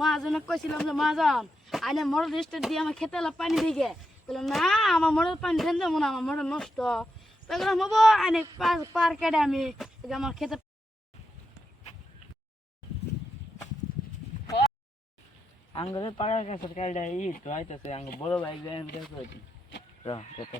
মহাজনক কইছিলাম যে মহাজন আইনে মোটর স্টার্ট দিয়ে আমার খেতে পানি দিকে বললাম না আমার মোটর পানি দেন যাবো না আমার মোটর নষ্ট বললাম হবো আইনে পার কেটে আমি আমার খেতে আঙ্গুলের পাড়ার কাছে কালটা ই তো আইতাছে আঙ্গ বড় ভাই গান দেখো র এটা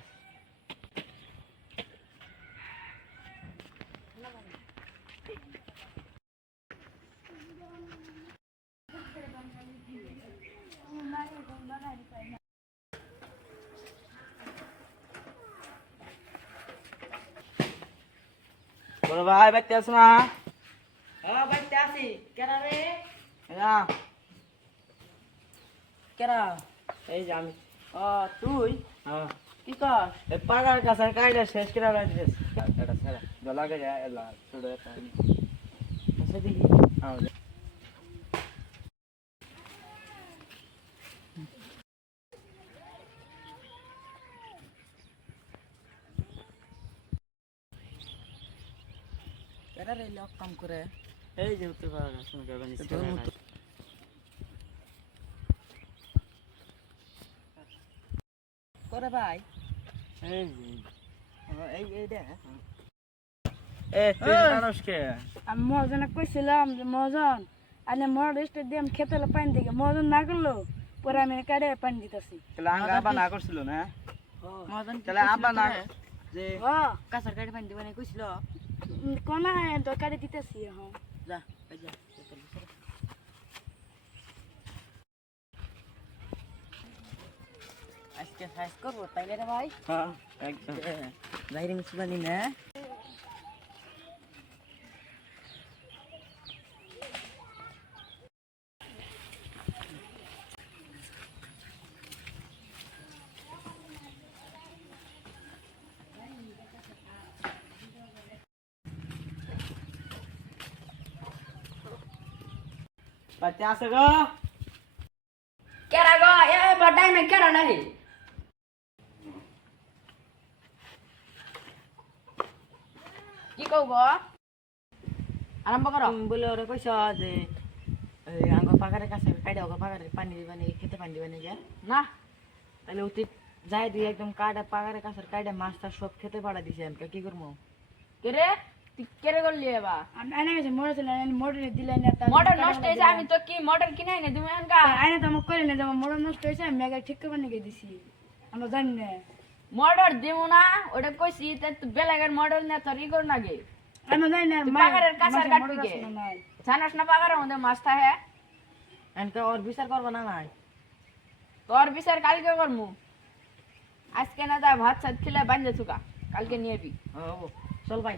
বড় ভাই বাইতে আছ না? হ্যাঁ বাইতে আছি। কেরা রে? না কেরা? এই যে আমি তুই হ্যাঁ কি কর? এই পাড়ার কাছে কাইটা শেষ করে রাখছিস এটা সারা লাগে যায় এলা ছোট একটা আচ্ছা দেখি। হ্যাঁ কেরা রে লোক কাম করে? এই যে উত্তর পাড়ার কাছে শুনকে করে ভাই? এই যে এই এইটা এ তুই মানুষ কে আমি মহাজনক কইছিলাম যে মহাজন আইনে মোটর স্টার্ট দিয়ে আমি খেতে পানি দিকে মহাজন না করলো পরে আমি কাটে পানি দিতেছি তাহলে আঙ্গা আবা না করছিল না মদন তাহলে আবা না যে হ্যাঁ কাঁচার কাটি পানি দিবা না কইছিল? কোনা তো কাটে দিতেছি হ্যাঁ যা এই যা আজকে সাইজ করবো তাইলে রে ভাই? হ্যাঁ একদম বাইরে মিশি বানি না বাচ্চা আছে গো কেরা গো এ বড়াই মে কেরা নাই কি কব আরম্ভ করো বলে ওরে কইছ যে এই আঙ্গ পাকারের কাছে কাইডা ওগো পাকারের পানি দিবা না খেতে পানি দিবা না না তাহলে অতি যাই দিয়ে একদম কাটা পাকারের কাছে কাইডা মাছটা সব খেতে পাড়া দিছে আমি কি করবো কে রে তুই কে রে করলি এবা আমি আইনে গেছে মোটর ছিল মোটর দিলাই না মোটর নষ্ট হয়েছে আমি তো কি মোটর কিনাই না তুমি আনকা আইনে তো আমার করে না যে আমার মোটর নষ্ট হয়েছে আমি আগে ঠিক করে নিয়ে দিছি আমরা জানি না মোটর দিমু না ওটা কইছি তে তুই বেলাগের মোটর না তোর ই কর নাগে আমি জানি না তুই পাকারের কাছার কাটবি কে জানাস না পাকারের মধ্যে মাছ থাকে এনকে ওর বিচার করবো না নাই তোর বিচার কালকে করমু আজকে না যা ভাত সাত খেলে বান্ধে থুকা কালকে নিয়ে বি চল ভাই